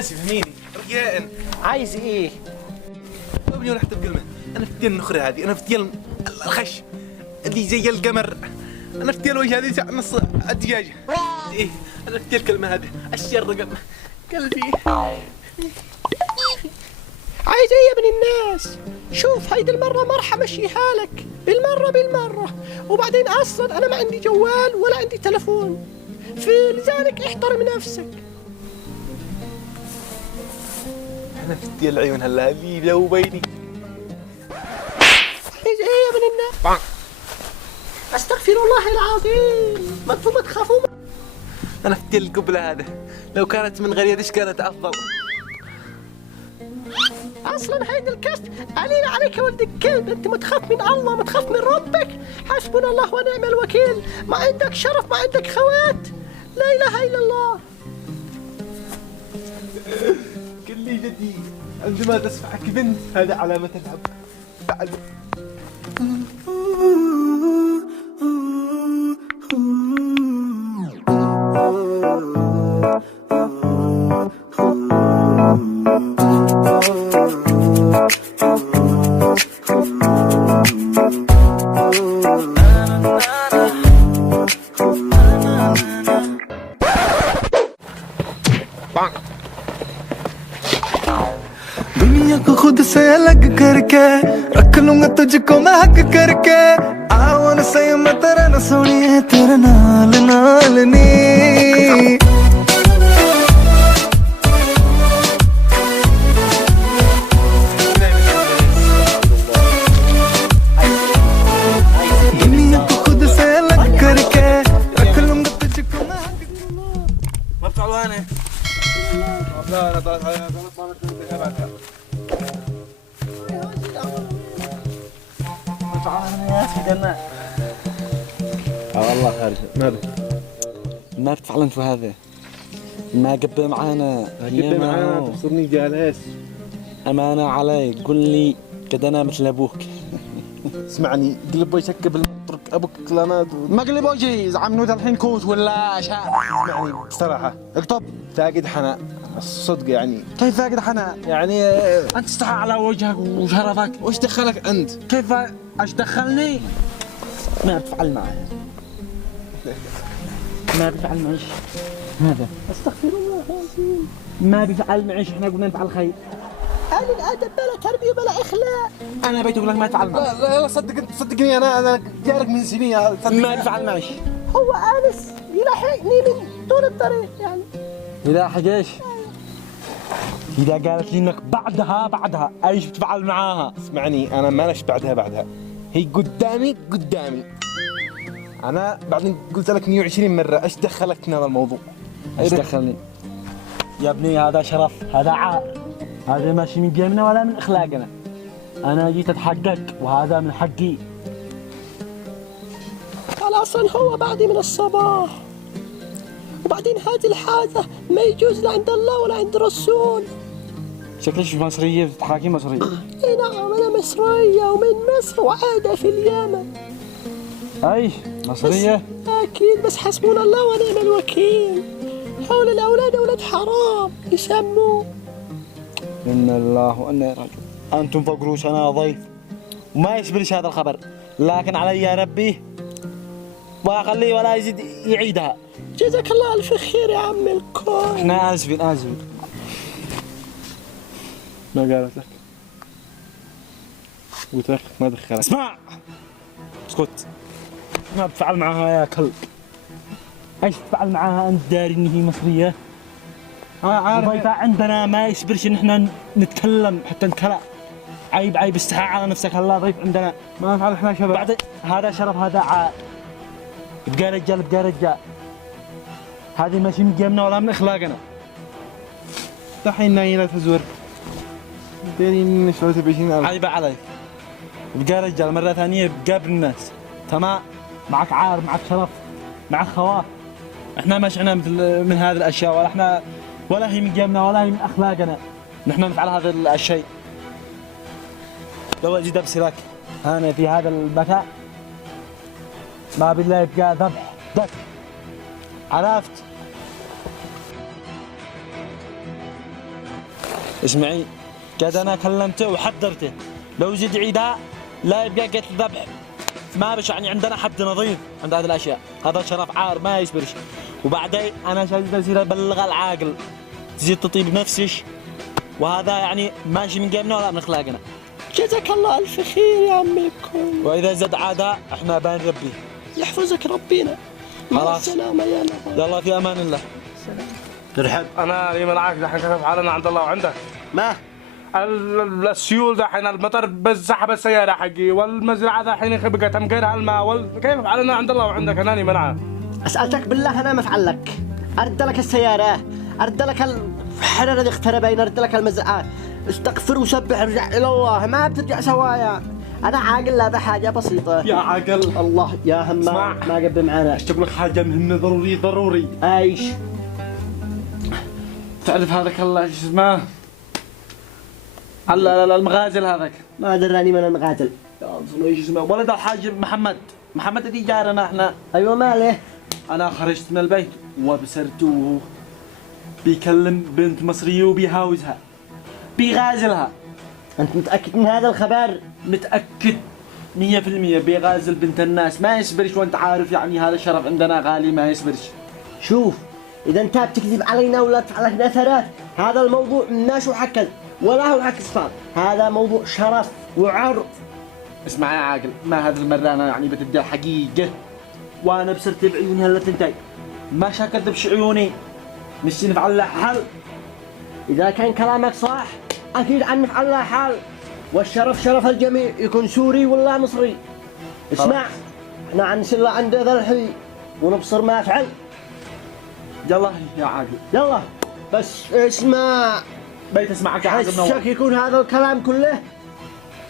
ناس يفهميني رجاء. عايز ايه؟ جاوبني ولا حتى بكلمة. أنا فتي النخرة هذه، أنا فتي الخش اللي زي القمر، أنا فتي الوجه هذه زي نص الدجاجة. إيه أنا فتي الكلمة هذه، الشر رقم قلبي. عايز ايه يا ابن الناس؟ شوف هيدي المرة ما راح امشيها لك بالمرة، وبعدين اصلا انا ما عندي جوال ولا عندي تلفون، فلذلك احترم نفسك. أنا فتي العيون هلا اللي لو بيني. عايز ايه يا ابن الناس؟ استغفر الله العظيم، ما انتم تخافوا. أنا فتي القبلة هذا، لو كانت من غير يدش كانت أفضل. اصلا هيدي الكست قليل عليك يا ولد الكلب، انت ما تخاف من الله، ما تخاف من ربك. حسبنا الله ونعم الوكيل. ما عندك شرف، ما عندك خوات. لا اله الا الله. كلي جدي عندما تسمعك بنت هذا علامة الحب. بعد दुनिया को खुद से अलग करके रख लूंगा तुझको मैं हक करके। I wanna say मैं तेरा न सोनिए तेरे नाल नाल नी। दुनिया को खुद से अलग करके रख लूंगा तुझको मैं हक। ما بتعالوا أنا. لا أنا طلعت عليها غلط ما بتنزل بعدها. يا سيدنا والله خارج ما ما بتفعل انت هذا ما قبل معانا قبل معانا تبصرني جالس. امانه علي قل لي قد انا مثل ابوك. اسمعني قلب وجهك قبل ما اترك ابوك كلامات ما قلب وجهي عمنود الحين كوت ولا شاء. اسمعني بصراحه اكتب فاقد حناء الصدق يعني. كيف فاقد حناء؟ يعني انت استحى على وجهك وشرفك. وش دخلك انت؟ كيف ايش دخلني؟ ما بتفعل معي ما بيفعل معيش هذا. استغفر الله العظيم. ما بيفعل معيش، احنا قلنا نفعل خير. قال الادب بلا تربيه بلا اخلاق. انا بيت اقول لك ما تفعل معي. لا صدق انت صدقني انا جارك من سنين. ما بيفعل معيش. هو انس يلاحقني من طول الطريق يعني. إذا حجيش إذا قالت لي إنك بعدها إيش بتفعل معاها؟ اسمعني انا مالش بعدها هي قدامي انا بعدين قلت لك 120 مره ايش دخلك من هذا الموضوع؟ إيش دخلني؟ يا ابني هذا شرف، هذا عار، هذا ماشي من ديننا ولا من أخلاقنا. أنا جيت أتحقق وهذا من حقي. قال اصلا هو بعدي من الصباح، وبعدين هذه الحاجة ما يجوز لا عند الله ولا عند الرسول. شكلك مصرية بتحاكي مصرية. اي نعم انا مصرية ومن مصر وعايدة في اليمن. أي مصرية؟ اكيد بس حسبنا الله ونعم الوكيل. حول الاولاد اولاد حرام يسموه. إن الله وإنا إليه راجعون. أنتم فوق رؤوسنا ضيف وما يشبلش هذا الخبر، لكن علي يا ربي وأخليه ولا يزيد يعيدها. جزاك الله الف خير يا عم الكل. احنا اسفين ما قالت لك قلت لك ما دخلك. اسمع اسكت. ما بتفعل معها يا كلب. ايش تفعل معها انت داري ان هي مصريه؟ عارف ضيفة عندنا ما يصبرش ان احنا نتكلم حتى نتكلم. عيب استحى على نفسك. هلا ضيف عندنا ما نفعل احنا شباب. بعد هذا شرف هذا عار. ابقى رجال هذه ماشي من ديننا ولا من اخلاقنا. دحين لا تزور داري اني شريت ب 20,000. عيب عليك. ابقى رجال مرة ثانية بقابل الناس تمام. معك عار، معك شرف، معك خواف. احنا ما شعنا من هذه الاشياء، ولا احنا ولا هي من ديننا ولا هي من اخلاقنا. نحن نفعل هذا الشيء. لو اجي دبسي لك انا في هذا المكان ما بالله يبقى ذبح دك. عرفت؟ اسمعي، قد انا كلمته وحذرته لو زيد عيدها لا يبقى قتل ذبح. ما بش يعني عندنا حد نظيف عند هذه الاشياء، هذا شرف عار ما يسبرش. وبعدين انا شايف بصير ابلغ العاقل تزيد تطيب نفسش، وهذا يعني ماشي من قيمنا ولا من اخلاقنا. جزاك الله الف خير يا عمي الكل. واذا زاد عادها احنا بنربيه. يحفظك ربنا. مع خلاص. السلامة يا لغة. يلا في امان الله. ترحب. انا لي منعك دحين كتب علينا عند الله وعندك. ما السيول دحين المطر بس سحب السياره حقي والمزرعه دحين بقت مقيرها الماء كيف علينا عند الله وعندك اناني منعه. اسالتك بالله انا مفعل لك. ارد لك السيارة، ارد لك الحرر اللي اختربين، ارد لك المزرعة. استغفر وسبح ارجع الى الله، ما بترجع سوايا. انا عاقل لا بحاجة بسيطة. يا عاقل الله يا هم اسمع. ما قبل معنا. اشتغل لك حاجه مهمه ضروري. ايش؟ تعرف هذاك الله ايش اسمه؟ المغازل هذاك. ما دراني من المقاتل. يا الله ايش اسمه؟ ولد الحاج محمد اللي جارنا احنا. ايوه ماله؟ انا خرجت من البيت وابصرته بيكلم بنت مصريه وبيهاوزها بيغازلها. انت متاكد من هذا الخبر؟ متاكد 100% بيغازل بنت الناس، ما يصبرش. وانت عارف يعني هذا الشرف عندنا غالي ما يصبرش. شوف، اذا انت بتكذب علينا ولا تفعل لك نثرات، هذا الموضوع ماش حكل ولا هو حك صفار، هذا موضوع شرف وعرض. اسمع يا عاقل، ما هذه المره انا يعني بتدي الحقيقه، وانا بصرت بعيوني هلا تنتهي، ما شاكذبش عيوني، مش نفعل لها حل. اذا كان كلامك صح اكيد عن نفعل لها حل، والشرف شرف الجميع، يكون سوري ولا مصري. اسمع، احنا عنسل عند ذا الحي ونبصر ما فعل. يلا يا عاقل يلا بس اسمع، بيت اسمعك يا عاقل حسك يكون هذا الكلام كله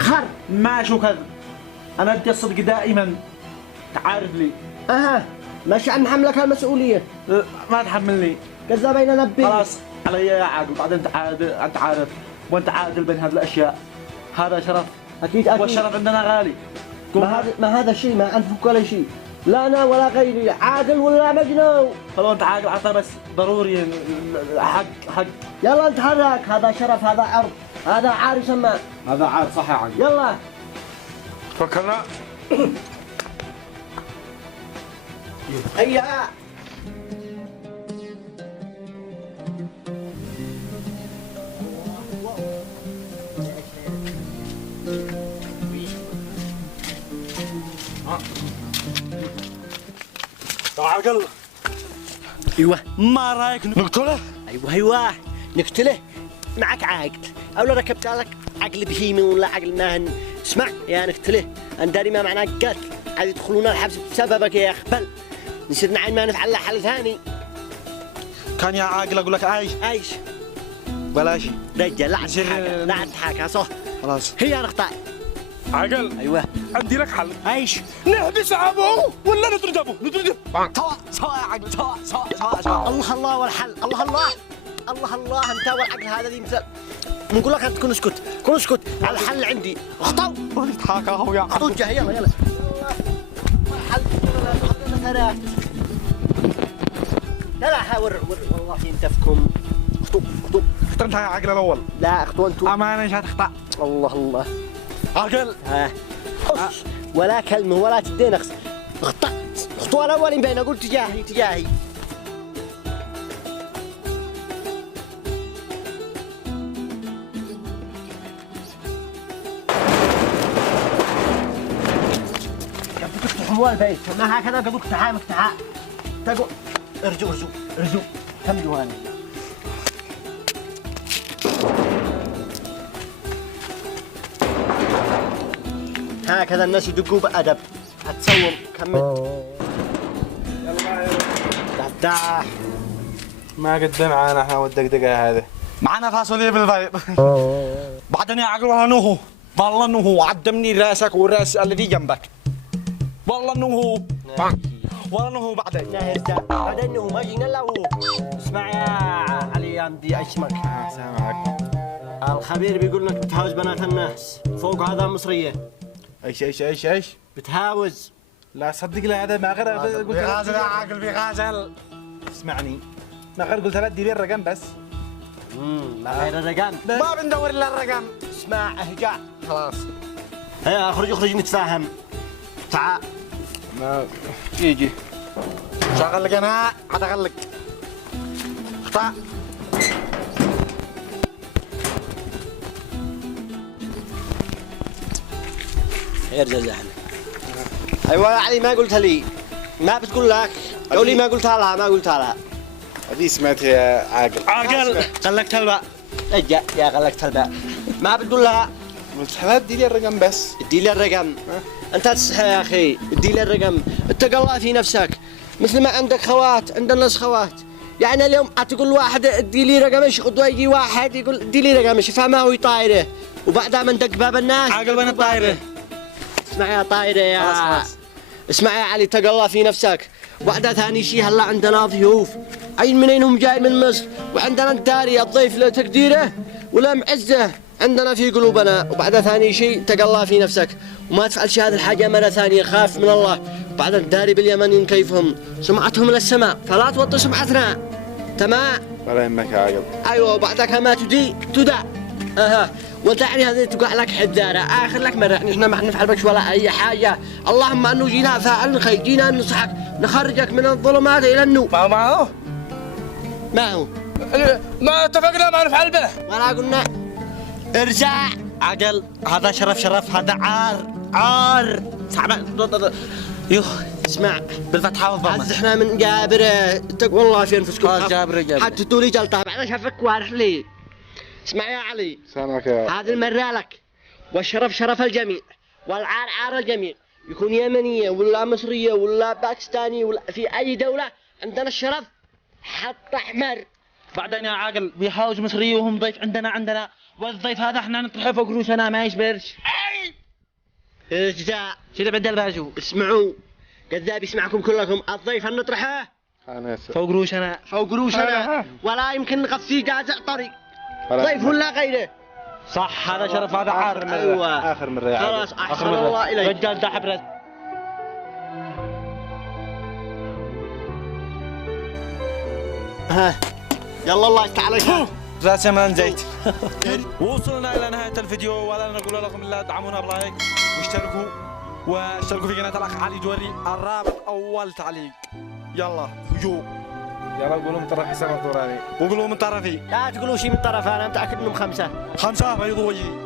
خر. ما شو كذب، انا بدي الصدق دائما، تعرف لي. اها، ماشي عن حملك المسؤوليه، ما تحملني. كذابين نبي. خلاص علي يا عاقل، بعدين انت عارف وانت عادل بين هذه الاشياء، هذا شرف اكيد والشرف عندنا غالي. ما هذا شيء، ما انفك ولا شيء، لا انا ولا غيري عاقل ولا مجنون. خلاص انت عاقل عطى بس ضروري حق. يلا نتحرك، هذا شرف، هذا عرض، هذا عار يسمى. هذا عاد صح يا عاقل. يلا فكرنا هيا. يا عقل ايوه، ما رايك نقتله؟ ايوه نقتله. معك عقل او لو ركبت لك عقل بهيمي ولا عقل ماهن. اسمع يا نقتله، انداري ما معناه قتل، عاد يدخلون الحبس بسببك يا اخبل. نصير نعين ما نفعل له حل ثاني. كان يا عاقل اقول لك عايش ولا شيء. رجال لا تحاكى صح. خلاص هي نقطع. عقل ايوه عندي لك حل. عايش. نحبس ابوه ولا نضربه؟ سوا يا عقل، سوا. الله والحل، الله انت والعقل هذا ذي مثل. نقول لك انت كن اسكت على الحل عندي. اخطو يتحاكى هو يا عاقل. اخطو يلا الحل ثلاث. لا حاول والله ينتفكم. اخطو اخترت يا عاقل الاول. لا اخطو انتم. امانه مش هتخطا. الله عاقل ها ولا كلمه ولا تدي نقص. اخطو الاول بين اقول تجاهي. تفتحوا البيت ما هكذا قبل اقتحام تقول ارجو كم جواني. هكذا الناس يدقوا بأدب. هتسوم كمل. يلا ما قدم معانا احنا والدقدقه هذا. معنا فاصوليا بالبيض. بعدين يا عقل والله انه هو عدمني راسك والراس الذي جنبك. والله انه هو والله انه هو بعدين انه ما جينا الا هو. اسمع يا علي عندي اسمك. سامعك. الخبير بيقول انك بتهاوز بنات الناس، فوق هذا مصريه. ايش بتهاوز. لا صدق، لا هذا ما غير بيغازل يا عاقل بيغازل. اسمعني، ما غير قلت لا تدير الرقم بس. ما غير الرقم. ما بندور الا الرقم. اسمع اهجع. خلاص. هيا اخرج نتفاهم. تعال. يجي. شغل لك انا عاد اغلق. اقطع. ارجع زحمة. ايوه يا علي ما قلتها لي. ما بتقول لك. قولي ما قلتها لها ما قلتها لها. هذه سمعتها يا عاقل. عاقل غلقت الباء. ارجع يا غلقت الباء. ما بتقول لها. قلت حباب ادي لي الرقم بس. ادي لي الرقم. انت تصحى يا اخي ادي لي الرقم. اتق الله في نفسك. مثل ما عندك خوات عندنا ناس خوات. يعني اليوم تقول واحد ادي لي رقمش غدوه يجي واحد يقول ادي لي رقمش فما هو طايره وبعدها من دق باب الناس عاقل وين الطايره؟ اسمع يا طايره يا خلاص. اسمع يا علي اتق الله في نفسك. وبعدها ثاني شيء هلا عندنا ضيوف عين منين هم جاي من مصر وعندنا الداري الضيف له تقديره ولا معزه عندنا في قلوبنا. وبعدها ثاني شيء اتق الله في نفسك وما تفعلش هذه الحاجه مره ثانيه خاف من الله. بعد الداري باليمنيين كيفهم سمعتهم للسماء فلا توطي سمعتنا تمام. ولا يهمك يا عاقل. ايوه وبعدها كما تدع اها وانت يعني هذه توقع لك حداره اخر لك مره يعني احنا ما نفعل بك ولا اي حاجه. اللهم انه جينا فاعل خير جينا ننصحك نخرجك من الظلمات الى النور. ما هو ما هو ما اتفقنا ما نفعل به ولا قلنا ارجع. عقل هذا شرف هذا عار صعب. يوه اسمع بالفتحه والضمه. عز احنا من جابره اتقوا الله في انفسكم. جابره حتى تقولي جلطه بعدين شافك وارح لي. اسمع يا علي سامعك يا هذه المرة لك والشرف شرف الجميع والعار عار الجميع يكون يمنية ولا مصرية ولا باكستاني ولا في أي دولة عندنا الشرف حط أحمر. بعدين يا عاقل بيحاوج مصري وهم ضيف عندنا والضيف هذا احنا نطرحه فوق روسنا ما يشبرش. ارجع شيل بعد الباجو اسمعوا كذاب يسمعكم كلكم الضيف نطرحه انا اسف. فوق روسنا فوق روسنا ولا يمكن نغفيه قاعد طريق ضيف ولا غيره. صح هذا شرف هذا عار. أيوة. اخر مره يا عاقل. خلاص أحسن الله إليك. رجال ده حبرت. ها يلا الله يفتح عليك. راسي ما نزيت. وصلنا الى نهايه الفيديو ولا نقول لكم الا دعمونا بلايك واشتركوا في قناه الاخ علي جوري الرابط اول تعليق. يلا هجوم يلا قولوا من طرف حسن الدوراني. وقولوا من طرفي لا تقولوا شيء من طرف انا متاكد انهم 5 بيض وجهي.